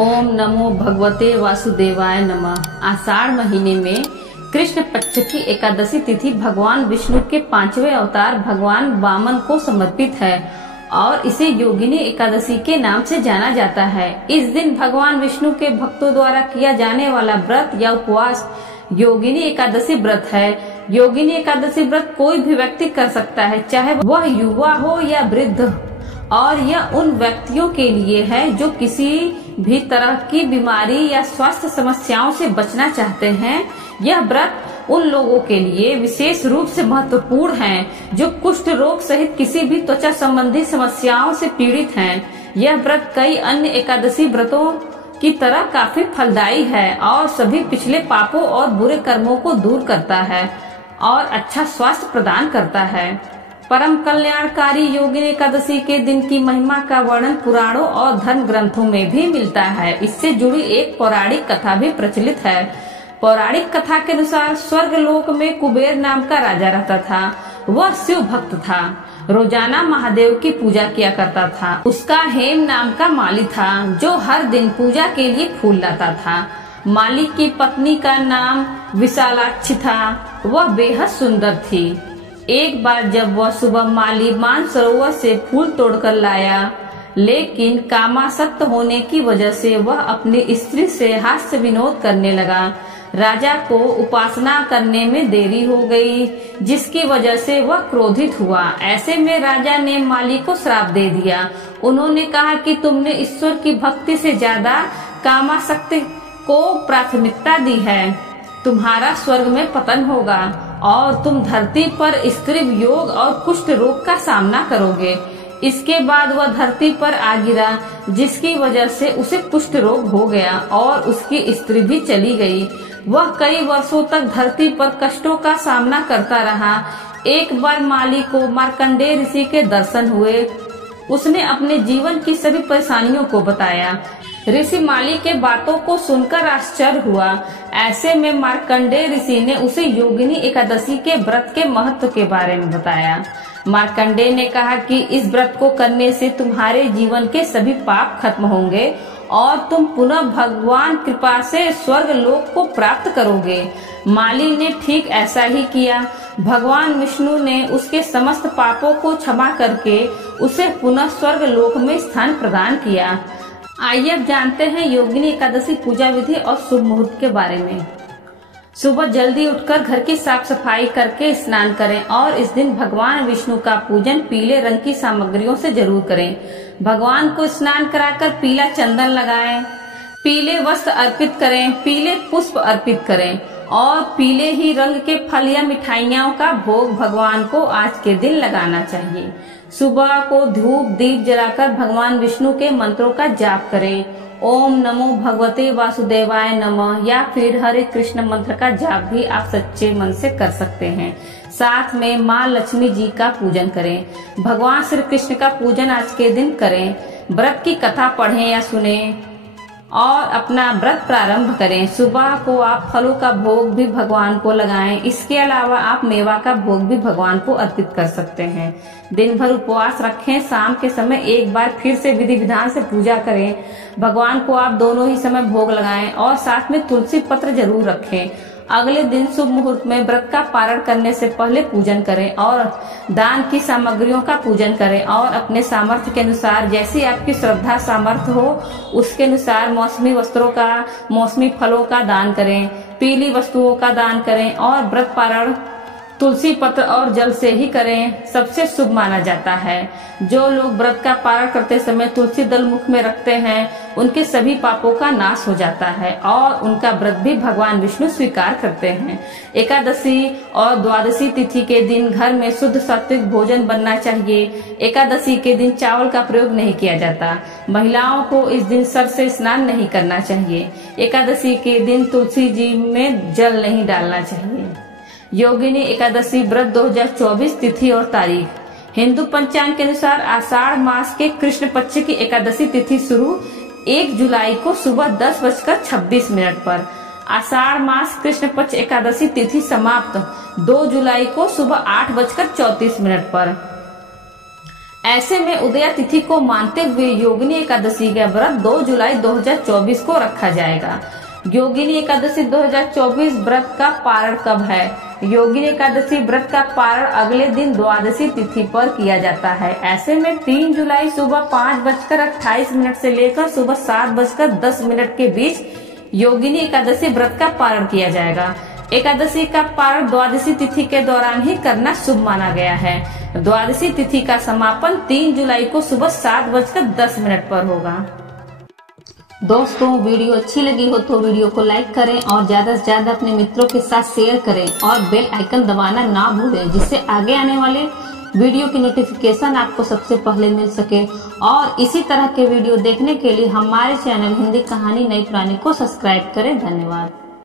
ओम नमो भगवते वासुदेवाय नमः। आषाढ़ महीने में कृष्ण पक्ष की एकादशी तिथि भगवान विष्णु के 5वें अवतार भगवान वामन को समर्पित है और इसे योगिनी एकादशी के नाम से जाना जाता है। इस दिन भगवान विष्णु के भक्तों द्वारा किया जाने वाला व्रत या उपवास योगिनी एकादशी व्रत है। योगिनी एकादशी व्रत कोई भी व्यक्ति कर सकता है, चाहे वह युवा हो या वृद्ध, और यह उन व्यक्तियों के लिए है जो किसी भी तरह की बीमारी या स्वास्थ्य समस्याओं से बचना चाहते हैं। यह व्रत उन लोगों के लिए विशेष रूप से महत्वपूर्ण है जो कुष्ठ रोग सहित किसी भी त्वचा संबंधी समस्याओं से पीड़ित हैं। यह व्रत कई अन्य एकादशी व्रतों की तरह काफी फलदायी है और सभी पिछले पापों और बुरे कर्मों को दूर करता है और अच्छा स्वास्थ्य प्रदान करता है। परम कल्याणकारी योगिनी एकादशी के दिन की महिमा का वर्णन पुराणों और धर्म ग्रंथों में भी मिलता है। इससे जुड़ी एक पौराणिक कथा भी प्रचलित है। पौराणिक कथा के अनुसार स्वर्ग लोक में कुबेर नाम का राजा रहता था। वह शिव भक्त था, रोजाना महादेव की पूजा किया करता था। उसका हेम नाम का माली था जो हर दिन पूजा के लिए फूल लाता था। माली की पत्नी का नाम विशालाक्षी था। वह बेहद सुंदर थी। एक बार जब वह सुबह माली मानसरोवर से फूल तोड़कर लाया, लेकिन कामासक्त होने की वजह से वह अपनी स्त्री से हास्य विनोद करने लगा। राजा को उपासना करने में देरी हो गई, जिसकी वजह से वह क्रोधित हुआ। ऐसे में राजा ने माली को श्राप दे दिया। उन्होंने कहा कि तुमने ईश्वर की भक्ति से ज्यादा कामासक्ति को प्राथमिकता दी है। तुम्हारा स्वर्ग में पतन होगा और तुम धरती पर स्त्री वियोग और कुष्ठ रोग का सामना करोगे। इसके बाद वह धरती पर आ गिरा, जिसकी वजह से उसे कुष्ठ रोग हो गया और उसकी स्त्री भी चली गई। वह कई वर्षों तक धरती पर कष्टों का सामना करता रहा। एक बार माली को मार्कंडेय ऋषि के दर्शन हुए। उसने अपने जीवन की सभी परेशानियों को बताया। ऋषि माली के बातों को सुनकर आश्चर्य हुआ। ऐसे में मार्कंडेय ऋषि ने उसे योगिनी एकादशी के व्रत के महत्व के बारे में बताया। मार्कंडेय ने कहा कि इस व्रत को करने से तुम्हारे जीवन के सभी पाप खत्म होंगे और तुम पुनः भगवान कृपा से स्वर्ग लोक को प्राप्त करोगे। माली ने ठीक ऐसा ही किया। भगवान विष्णु ने उसके समस्त पापों को क्षमा करके उसे पुनः स्वर्ग लोक में स्थान प्रदान किया। आइए अब जानते हैं योगिनी एकादशी पूजा विधि और शुभ मुहूर्त के बारे में। सुबह जल्दी उठकर घर की साफ सफाई करके स्नान करें और इस दिन भगवान विष्णु का पूजन पीले रंग की सामग्रियों से जरूर करें। भगवान को स्नान कराकर पीला चंदन लगाएं, पीले वस्त्र अर्पित करें, पीले पुष्प अर्पित करें और पीले ही रंग के फल या मिठाइयों का भोग भगवान को आज के दिन लगाना चाहिए। सुबह को धूप दीप जलाकर भगवान विष्णु के मंत्रों का जाप करें। ओम नमो भगवते वासुदेवाय नमः या फिर हरे कृष्ण मंत्र का जाप भी आप सच्चे मन से कर सकते हैं। साथ में माँ लक्ष्मी जी का पूजन करें। भगवान श्री कृष्ण का पूजन आज के दिन करें। व्रत की कथा पढ़ें या सुनें और अपना व्रत प्रारंभ करें। सुबह को आप फलों का भोग भी भगवान को लगाएं। इसके अलावा आप मेवा का भोग भी भगवान को अर्पित कर सकते हैं। दिन भर उपवास रखें। शाम के समय एक बार फिर से विधि विधान से पूजा करें। भगवान को आप दोनों ही समय भोग लगाएं और साथ में तुलसी पत्र जरूर रखें। अगले दिन शुभ मुहूर्त में व्रत का पारण करने से पहले पूजन करें और दान की सामग्रियों का पूजन करें और अपने सामर्थ्य के अनुसार, जैसी आपकी श्रद्धा सामर्थ्य हो उसके अनुसार मौसमी वस्त्रों का, मौसमी फलों का दान करें, पीली वस्तुओं का दान करें और व्रत पारण तुलसी पत्र और जल से ही करें। सबसे शुभ माना जाता है। जो लोग व्रत का पारण करते समय तुलसी दल मुख में रखते हैं उनके सभी पापों का नाश हो जाता है और उनका व्रत भी भगवान विष्णु स्वीकार करते हैं। एकादशी और द्वादशी तिथि के दिन घर में शुद्ध सात्विक भोजन बनना चाहिए। एकादशी के दिन चावल का प्रयोग नहीं किया जाता। महिलाओं को इस दिन सर से स्नान नहीं करना चाहिए। एकादशी के दिन तुलसी जी में जल नहीं डालना चाहिए। योगिनी एकादशी व्रत 2024 तिथि और तारीख। हिंदू पंचांग के अनुसार आषाढ़ मास के कृष्ण पक्ष की एकादशी तिथि शुरू 1 जुलाई को सुबह 10:26 पर। आषाढ़ मास कृष्ण पक्ष एकादशी तिथि समाप्त 2 जुलाई को सुबह 8:34 पर। ऐसे में उदया तिथि को मानते हुए योगिनी एकादशी का व्रत 2 जुलाई 2024 को रखा जाएगा। योगिनी एकादशी 2024 व्रत का पारण कब है? योगिनी एकादशी व्रत का पारण अगले दिन द्वादशी तिथि पर किया जाता है। ऐसे में 3 जुलाई सुबह 5:28 से लेकर सुबह 7:10 के बीच योगिनी एकादशी व्रत का पारण किया जाएगा। एकादशी का पारण द्वादशी तिथि के दौरान ही करना शुभ माना गया है। द्वादशी तिथि का समापन 3 जुलाई को सुबह 7:10 पर होगा। दोस्तों, वीडियो अच्छी लगी हो तो वीडियो को लाइक करें और ज्यादा से ज्यादा अपने मित्रों के साथ शेयर करें और बेल आइकन दबाना ना भूलें, जिससे आगे आने वाले वीडियो की नोटिफिकेशन आपको सबसे पहले मिल सके। और इसी तरह के वीडियो देखने के लिए हमारे चैनल हिंदी कहानी नई पुरानी को सब्सक्राइब करें। धन्यवाद।